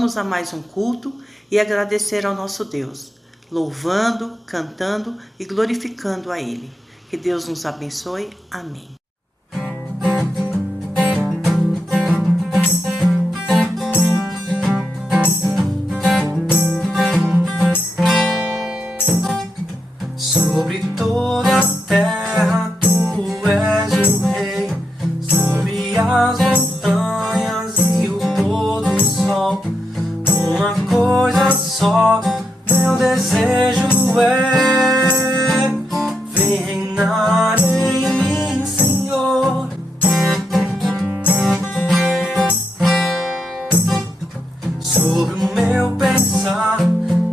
vamos a mais um culto e agradecer ao nosso Deus, louvando, cantando e glorificando a Ele. Que Deus nos abençoe. Amém. Sobre toda a terra tu és o rei, sobre as montanhas e o pôr do sol. Uma coisa só, meu desejo é: vem reinar em mim, Senhor. Sobre o meu pensar,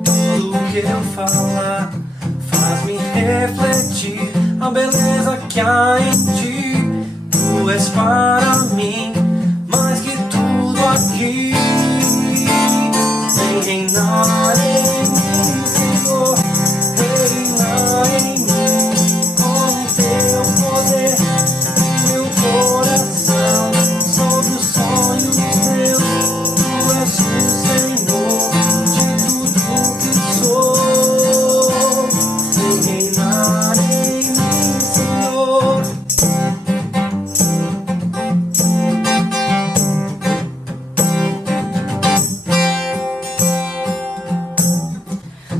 tudo que eu falar, faz-me refletir a beleza que há em ti. Tu és para mim mais que tudo aqui. Vem reinar em mim, Senhor, reinar em mim com o teu poder e meu coração sobre os sonhos meus. Tu és o Senhor de tudo que sou. Vem reinar em mim, Senhor.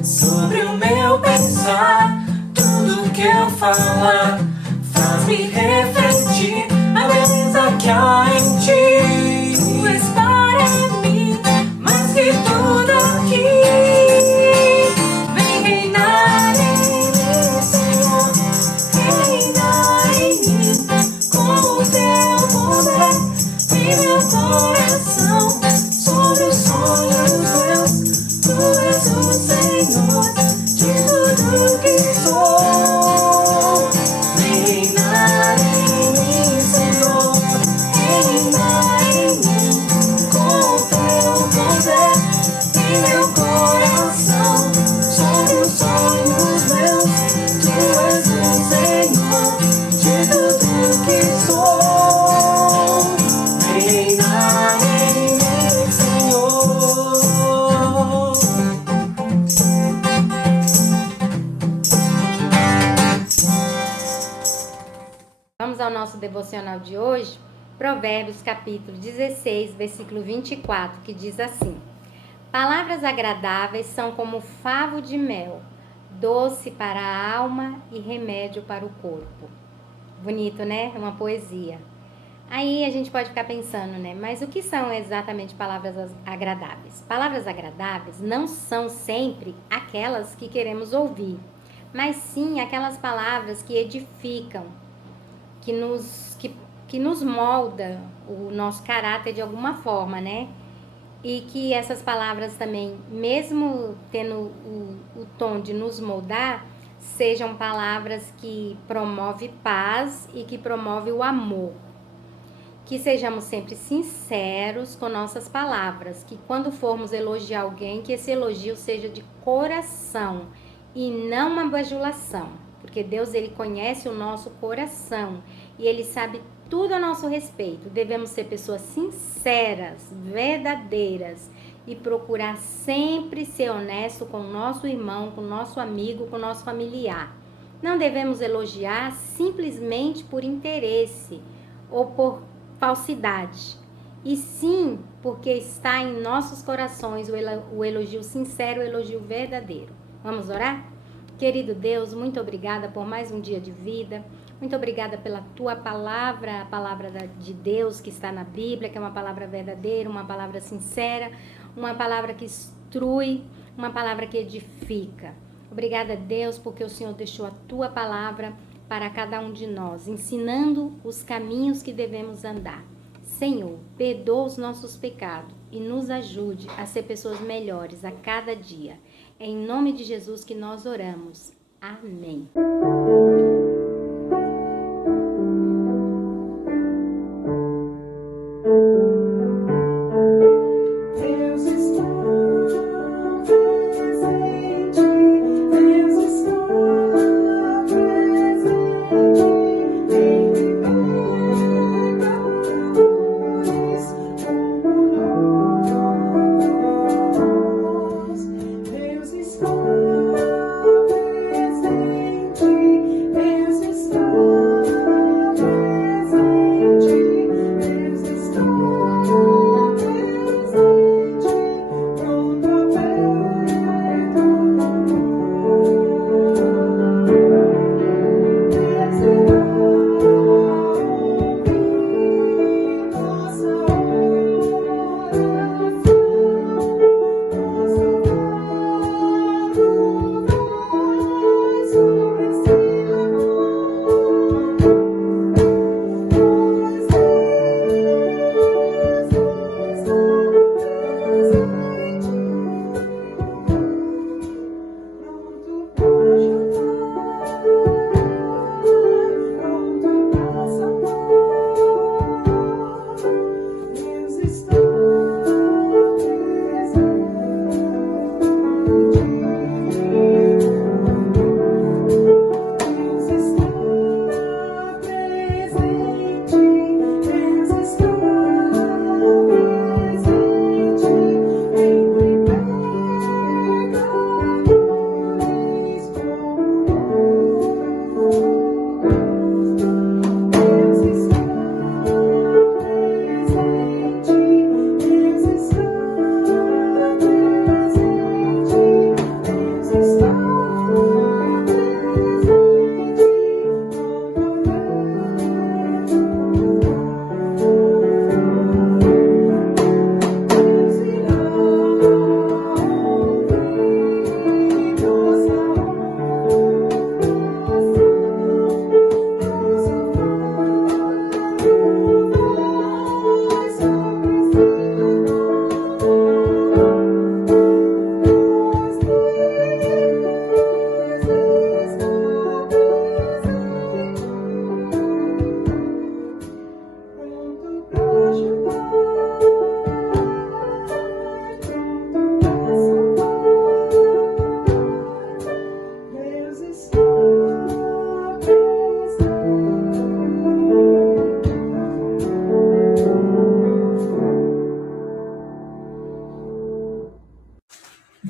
Sobre o meu pensar, tudo que eu falar, faz-me refletir a beleza que há em ti. Tu és para mim mais que tudo aqui. Vem reinar em mim, Senhor, reinar em mim com o teu poder e meu coração sobre os sonhos meus. Tu és o Senhor de tudo que sou. Vem reinar em mim, Senhor, reinar em mim com o teu poder e meu coração sobre os sonhos meus. Tu és o Senhor de tudo que sou. Vem reinar em mim, Senhor. Vamos ao nosso devocional de hoje, Provérbios capítulo 16, versículo 24, que diz assim: Palavras agradáveis são como favo de mel, doce para a alma e remédio para o corpo. Bonito, né? É uma poesia. Aí a gente pode ficar pensando, né? Mas o que são exatamente palavras agradáveis? Palavras agradáveis não são sempre aquelas que queremos ouvir, mas sim aquelas palavras que edificam, que nos molda o nosso caráter de alguma forma, né? E que essas palavras também, mesmo tendo o tom de nos moldar, sejam palavras que promovem paz e que promovem o amor. Que sejamos sempre sinceros com nossas palavras, que quando formos elogiar alguém, que esse elogio seja de coração e não uma bajulação, porque Deus, Ele conhece o nosso coração e Ele sabe tudo a nosso respeito. Devemos ser pessoas sinceras, verdadeiras e procurar sempre ser honesto com o nosso irmão, com o nosso amigo, com o nosso familiar. Não devemos elogiar simplesmente por interesse ou por falsidade, e sim porque está em nossos corações o elogio sincero, o elogio verdadeiro. Vamos orar? Querido Deus, muito obrigada por mais um dia de vida. Muito obrigada pela tua palavra, a palavra de Deus que está na Bíblia, que é uma palavra verdadeira, uma palavra sincera, uma palavra que instrui, uma palavra que edifica. Obrigada, Deus, porque o Senhor deixou a tua palavra para cada um de nós, ensinando os caminhos que devemos andar. Senhor, perdoa os nossos pecados e nos ajude a ser pessoas melhores a cada dia. É em nome de Jesus que nós oramos. Amém.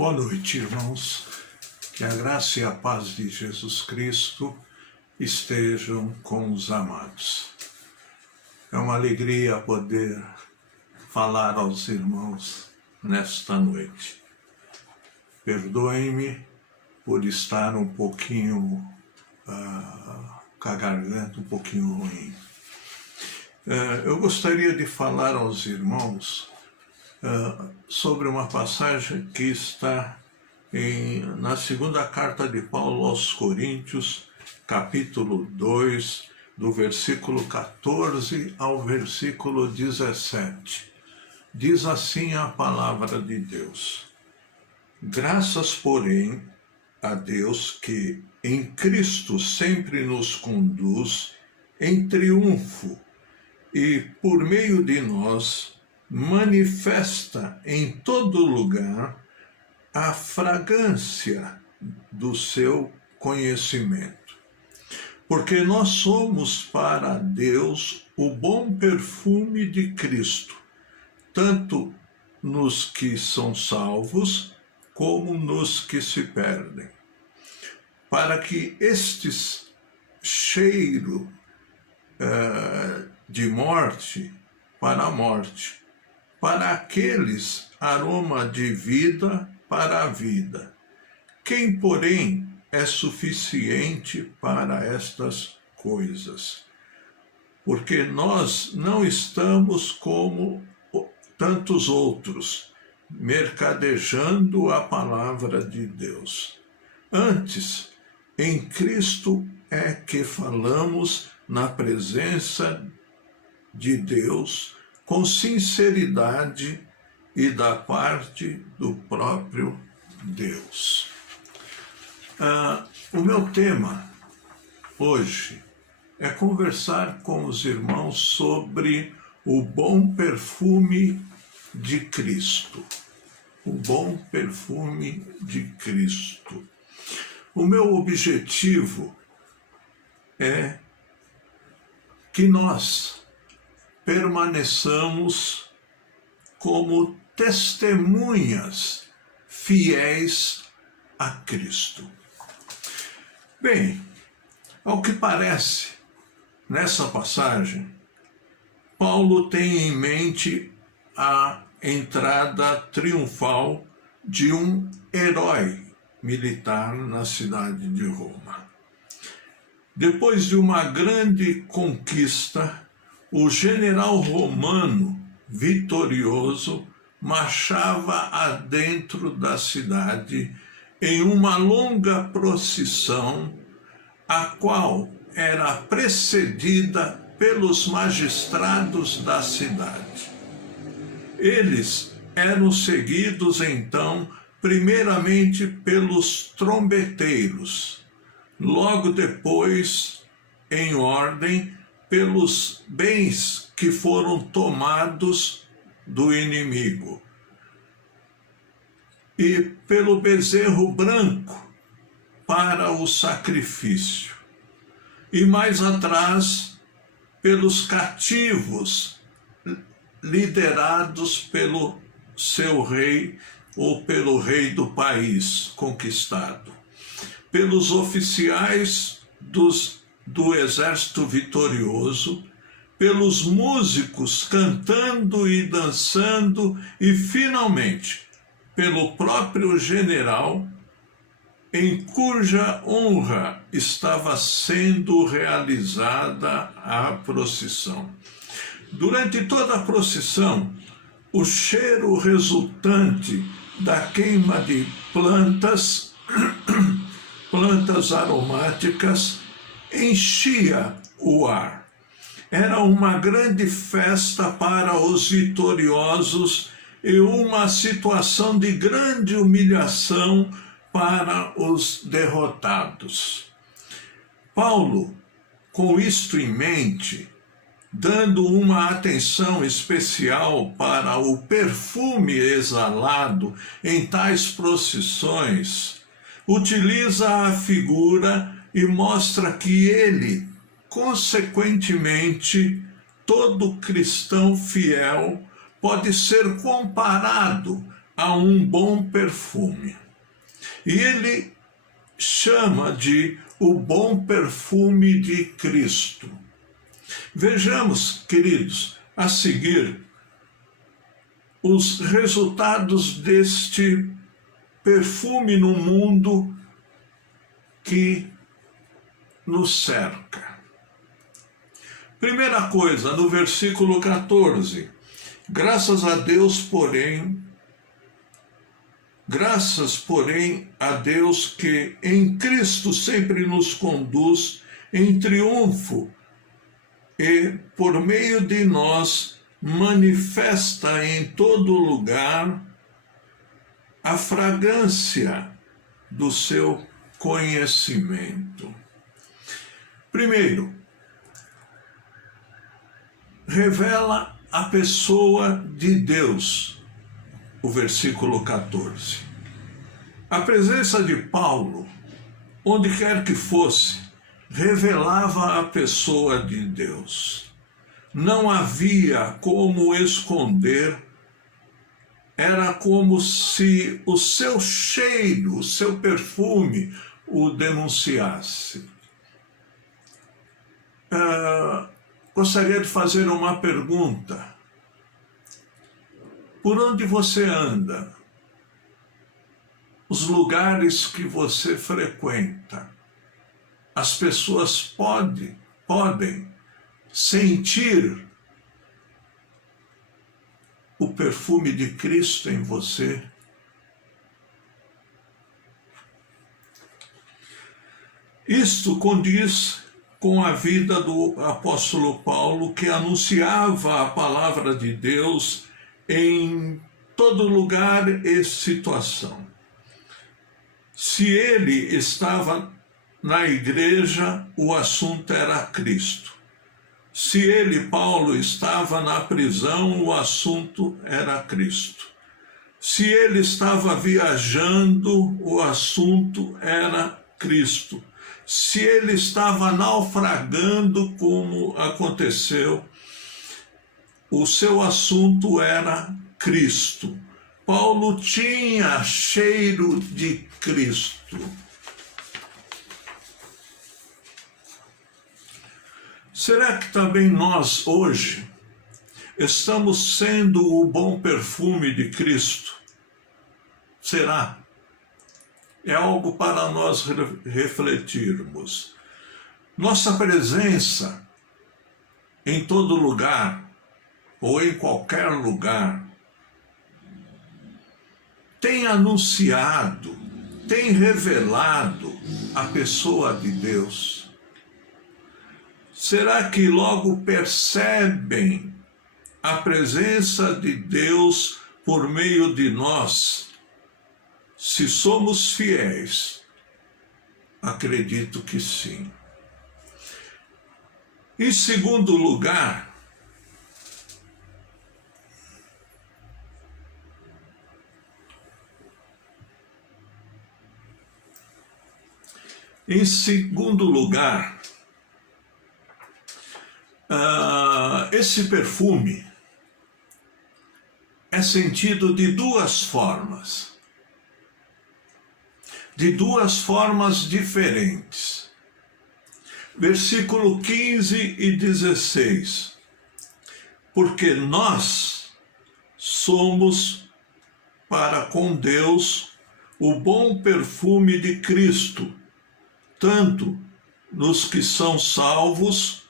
Boa noite, irmãos. Que a graça e a paz de Jesus Cristo estejam com os amados. É uma alegria poder falar aos irmãos nesta noite. Perdoem-me por estar um pouquinho com a garganta um pouquinho ruim. Eu gostaria de falar aos irmãos sobre uma passagem que está na segunda carta de Paulo aos Coríntios, capítulo 2, do versículo 14 ao versículo 17. Diz assim a palavra de Deus: Graças, porém, a Deus que em Cristo sempre nos conduz em triunfo e, por meio de nós, manifesta em todo lugar a fragrância do seu conhecimento. Porque nós somos para Deus o bom perfume de Cristo, tanto nos que são salvos como nos que se perdem. Para que estes cheiro de morte para a morte, para aqueles aroma de vida para a vida. Quem, porém, é suficiente para estas coisas? Porque nós não estamos como tantos outros, mercadejando a palavra de Deus. Antes, em Cristo é que falamos na presença de Deus com sinceridade e da parte do próprio Deus. O meu tema hoje é conversar com os irmãos sobre o bom perfume de Cristo. O bom perfume de Cristo. O meu objetivo é que nós permaneçamos como testemunhas fiéis a Cristo. Bem, ao que parece, nessa passagem, Paulo tem em mente a entrada triunfal de um herói militar na cidade de Roma. Depois de uma grande conquista, o general romano vitorioso marchava adentro da cidade em uma longa procissão, a qual era precedida pelos magistrados da cidade. Eles eram seguidos, então, primeiramente pelos trombeteiros, logo depois, em ordem, pelos bens que foram tomados do inimigo, e pelo bezerro branco para o sacrifício, e mais atrás, pelos cativos liderados pelo seu rei ou pelo rei do país conquistado, pelos oficiais do exército vitorioso, pelos músicos cantando e dançando e, finalmente, pelo próprio general, em cuja honra estava sendo realizada a procissão. Durante toda a procissão, o cheiro resultante da queima de plantas aromáticas enchia o ar. Era uma grande festa para os vitoriosos e uma situação de grande humilhação para os derrotados. Paulo, com isto em mente, dando uma atenção especial para o perfume exalado em tais procissões, utiliza a figura e mostra que ele, consequentemente, todo cristão fiel pode ser comparado a um bom perfume. E ele chama de o bom perfume de Cristo. Vejamos, queridos, a seguir, os resultados deste perfume no mundo que nos cerca. Primeira coisa, no versículo 14, graças, porém, a Deus que em Cristo sempre nos conduz em triunfo e, por meio de nós, manifesta em todo lugar a fragrância do seu conhecimento. Primeiro, revela a pessoa de Deus, o versículo 14. A presença de Paulo, onde quer que fosse, revelava a pessoa de Deus. Não havia como esconder, era como se o seu cheiro, o seu perfume o denunciasse. Gostaria de fazer uma pergunta. Por onde você anda? Os lugares que você frequenta, as pessoas podem sentir o perfume de Cristo em você? Isto condiz com a vida do apóstolo Paulo, que anunciava a palavra de Deus em todo lugar e situação. Se ele estava na igreja, o assunto era Cristo. Se ele, Paulo, estava na prisão, o assunto era Cristo. Se ele estava viajando, o assunto era Cristo. Se ele estava naufragando, como aconteceu, o seu assunto era Cristo. Paulo tinha cheiro de Cristo. Será que também nós, hoje, estamos sendo o bom perfume de Cristo? Será? É algo para nós refletirmos. Nossa presença em todo lugar, ou em qualquer lugar, tem anunciado, tem revelado a pessoa de Deus. Será que logo percebem a presença de Deus por meio de nós? Se somos fiéis, acredito que sim. Em segundo lugar, esse perfume é sentido de duas formas diferentes. Versículo 15 e 16. Porque nós somos para com Deus o bom perfume de Cristo, tanto nos que são salvos,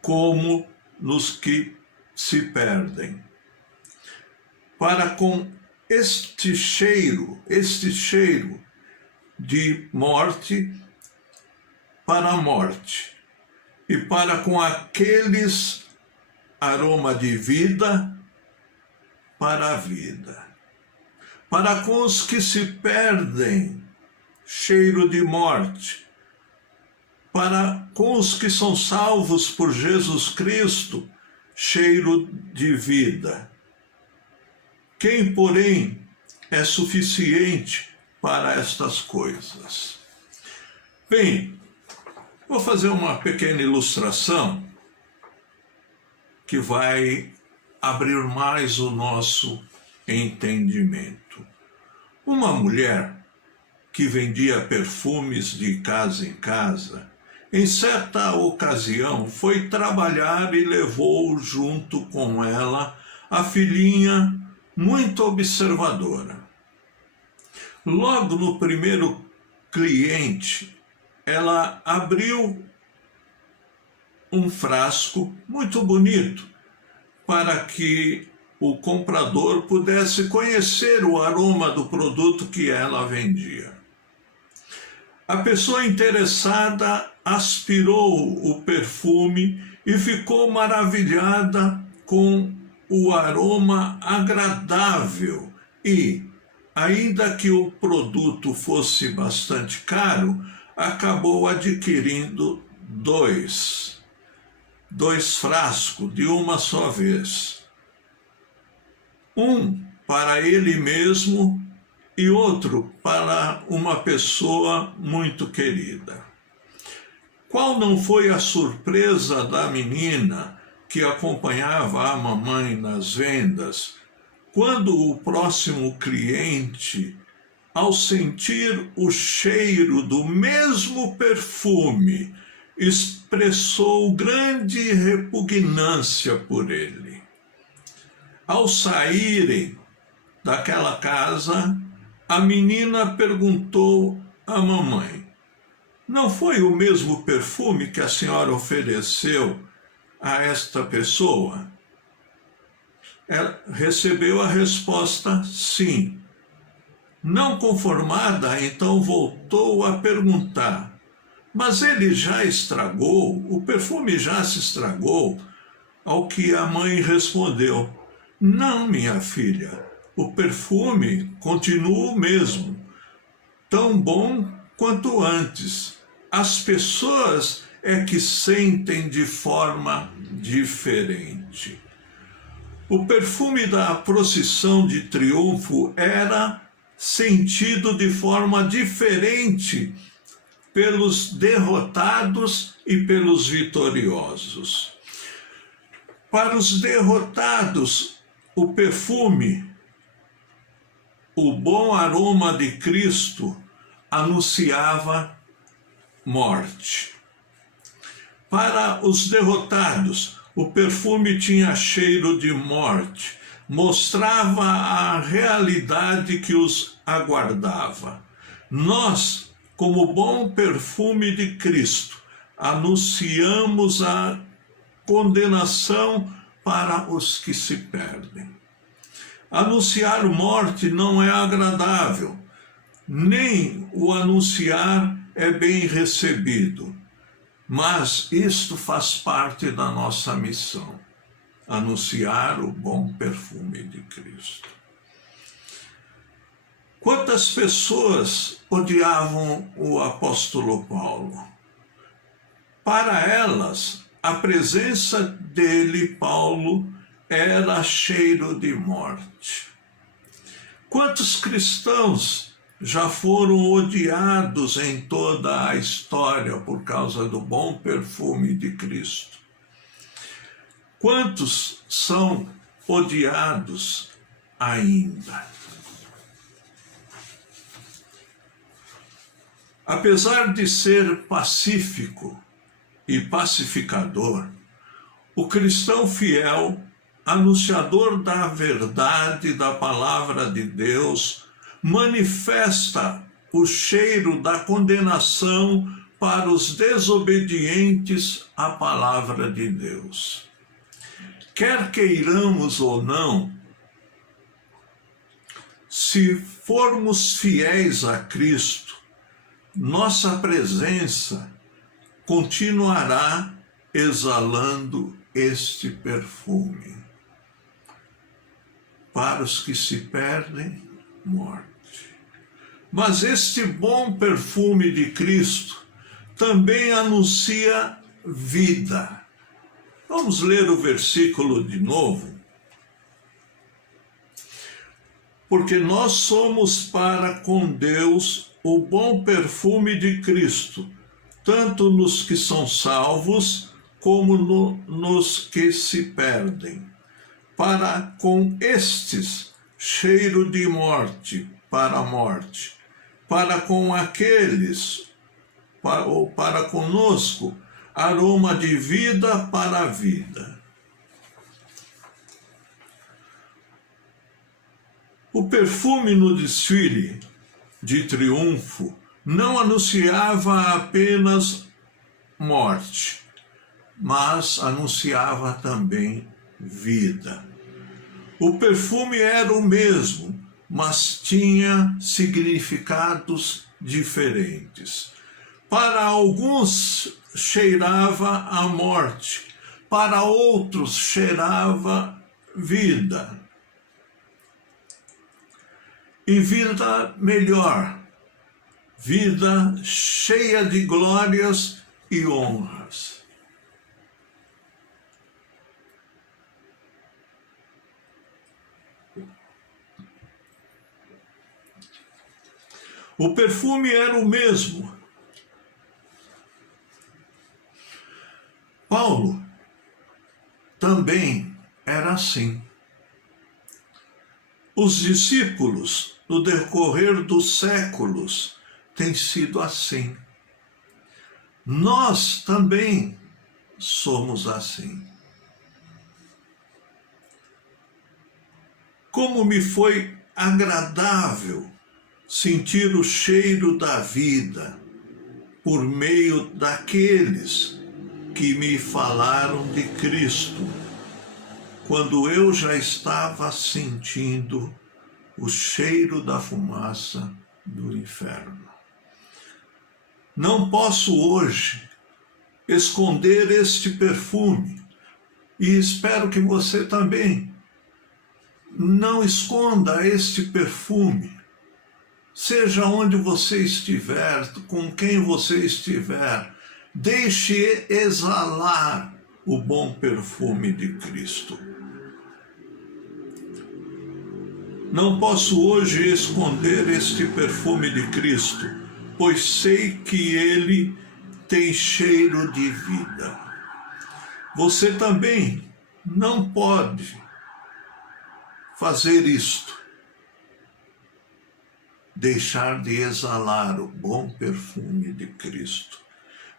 como nos que se perdem. Para com este cheiro de morte para a morte, e para com aqueles aroma de vida para a vida. Para com os que se perdem, cheiro de morte. Para com os que são salvos por Jesus Cristo, cheiro de vida. Quem, porém, é suficiente para estas coisas? Bem, vou fazer uma pequena ilustração que vai abrir mais o nosso entendimento. Uma mulher que vendia perfumes de casa em casa, em certa ocasião foi trabalhar e levou junto com ela a filhinha muito observadora. Logo no primeiro cliente, ela abriu um frasco muito bonito para que o comprador pudesse conhecer o aroma do produto que ela vendia. A pessoa interessada aspirou o perfume e ficou maravilhada com o aroma agradável e, ainda que o produto fosse bastante caro, acabou adquirindo dois frascos de uma só vez. Um para ele mesmo e outro para uma pessoa muito querida. Qual não foi a surpresa da menina que acompanhava a mamãe nas vendas, quando o próximo cliente, ao sentir o cheiro do mesmo perfume, expressou grande repugnância por ele. Ao saírem daquela casa, a menina perguntou à mamãe: não foi o mesmo perfume que a senhora ofereceu a esta pessoa? Ela recebeu a resposta sim. Não conformada, então voltou a perguntar: mas ele já estragou? O perfume já se estragou? Ao que a mãe respondeu: não, minha filha, o perfume continua o mesmo, tão bom quanto antes. As pessoas é que sentem de forma diferente. O perfume da procissão de triunfo era sentido de forma diferente pelos derrotados e pelos vitoriosos. Para os derrotados, o perfume, o bom aroma de Cristo, anunciava morte. Para os derrotados, o perfume tinha cheiro de morte, mostrava a realidade que os aguardava. Nós, como bom perfume de Cristo, anunciamos a condenação para os que se perdem. Anunciar morte não é agradável, nem o anunciar é bem recebido, mas isto faz parte da nossa missão, anunciar o bom perfume de Cristo. Quantas pessoas odiavam o apóstolo Paulo? Para elas, a presença dele, Paulo, era cheiro de morte. Quantos cristãos já foram odiados em toda a história por causa do bom perfume de Cristo? Quantos são odiados ainda? Apesar de ser pacífico e pacificador, o cristão fiel, anunciador da verdade da palavra de Deus, manifesta o cheiro da condenação para os desobedientes à palavra de Deus. Quer queiramos ou não, se formos fiéis a Cristo, nossa presença continuará exalando este perfume. Para os que se perdem, morte. Mas este bom perfume de Cristo também anuncia vida. Vamos ler o versículo de novo. Porque nós somos para com Deus o bom perfume de Cristo, tanto nos que são salvos, como nos que se perdem. Para com estes cheiro de morte para a morte, para com aqueles, ou para conosco, aroma de vida para a vida. O perfume no desfile de triunfo não anunciava apenas morte, mas anunciava também vida. O perfume era o mesmo, mas tinha significados diferentes. Para alguns cheirava a morte, para outros cheirava vida. E vida melhor, vida cheia de glórias e honras. O perfume era o mesmo. Paulo também era assim. Os discípulos, no decorrer dos séculos, têm sido assim. Nós também somos assim. Como me foi agradável sentir o cheiro da vida por meio daqueles que me falaram de Cristo, quando eu já estava sentindo o cheiro da fumaça do inferno. Não posso hoje esconder este perfume, e espero que você também não esconda este perfume, seja onde você estiver, com quem você estiver, deixe exalar o bom perfume de Cristo. Não posso hoje esconder este perfume de Cristo, pois sei que ele tem cheiro de vida. Você também não pode fazer isto, deixar de exalar o bom perfume de Cristo.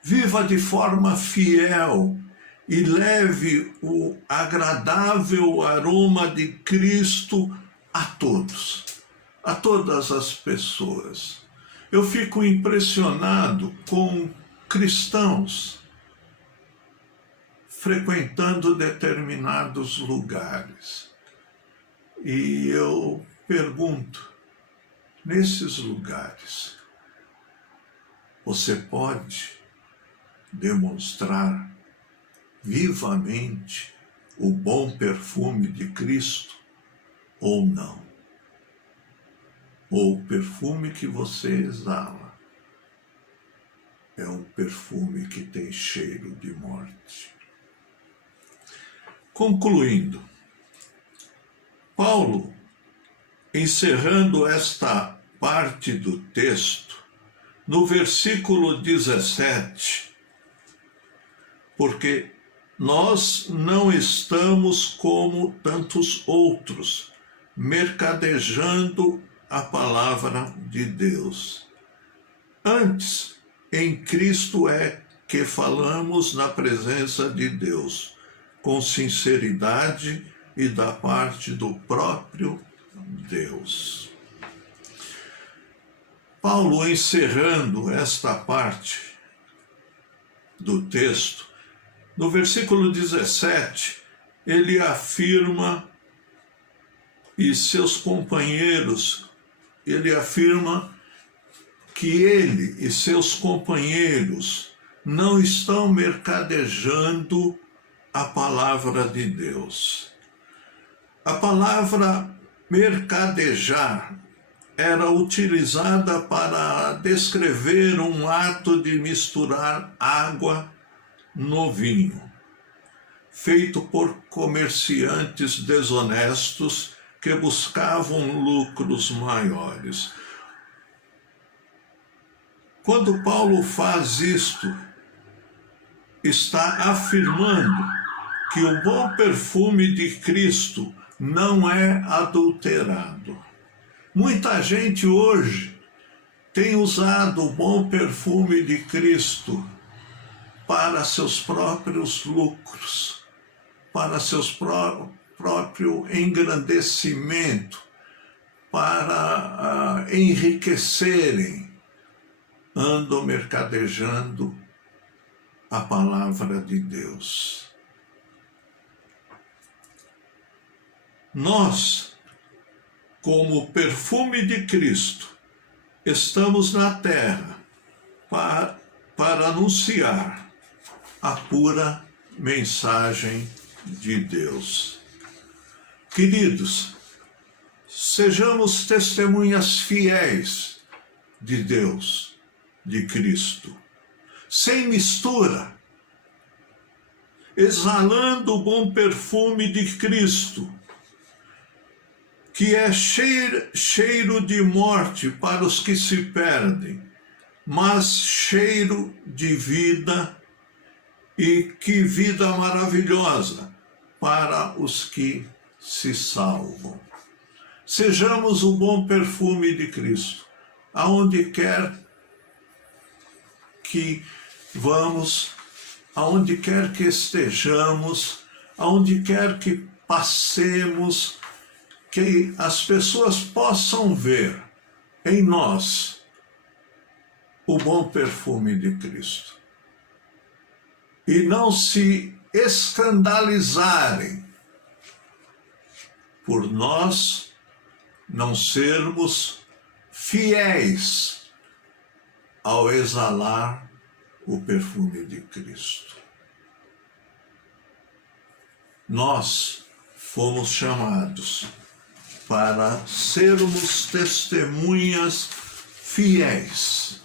Viva de forma fiel e leve o agradável aroma de Cristo a todos, a todas as pessoas. Eu fico impressionado com cristãos frequentando determinados lugares. E eu pergunto, nesses lugares, você pode demonstrar vivamente o bom perfume de Cristo ou não? Ou o perfume que você exala é um perfume que tem cheiro de morte? Concluindo, Paulo, encerrando esta parte do texto, no versículo 17, porque nós não estamos como tantos outros, mercadejando a palavra de Deus. Antes, em Cristo é que falamos na presença de Deus, com sinceridade e da parte do próprio Deus. Paulo, encerrando esta parte do texto, no versículo 17, ele afirma, e seus companheiros, ele afirma que ele e seus companheiros não estão mercadejando a palavra de Deus. A palavra mercadejar era utilizada para descrever um ato de misturar água no vinho, feito por comerciantes desonestos que buscavam lucros maiores. Quando Paulo faz isto, está afirmando que o bom perfume de Cristo não é adulterado. Muita gente hoje tem usado o bom perfume de Cristo para seus próprios lucros, para seus próprio engrandecimento, para enriquecerem, andam mercadejando a palavra de Deus. Nós, como perfume de Cristo, estamos na terra para anunciar a pura mensagem de Deus. Queridos, sejamos testemunhas fiéis de Deus, de Cristo, sem mistura, exalando o bom perfume de Cristo, que é cheiro de morte para os que se perdem, mas cheiro de vida, e que vida maravilhosa para os que se salvam. Sejamos o bom perfume de Cristo, aonde quer que vamos, aonde quer que estejamos, aonde quer que passemos, que as pessoas possam ver em nós o bom perfume de Cristo. E não se escandalizarem por nós não sermos fiéis ao exalar o perfume de Cristo. Nós fomos chamados para sermos testemunhas fiéis,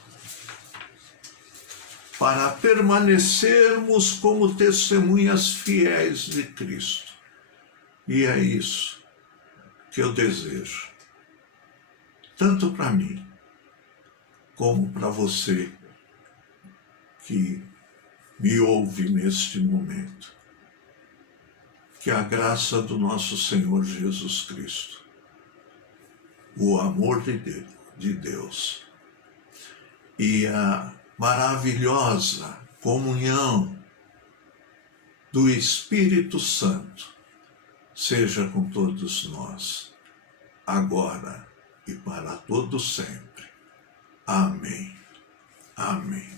para permanecermos como testemunhas fiéis de Cristo. E é isso que eu desejo, tanto para mim, como para você que me ouve neste momento. Que a graça do nosso Senhor Jesus Cristo, o amor de Deus e a maravilhosa comunhão do Espírito Santo seja com todos nós, agora e para todo sempre. Amém. Amém.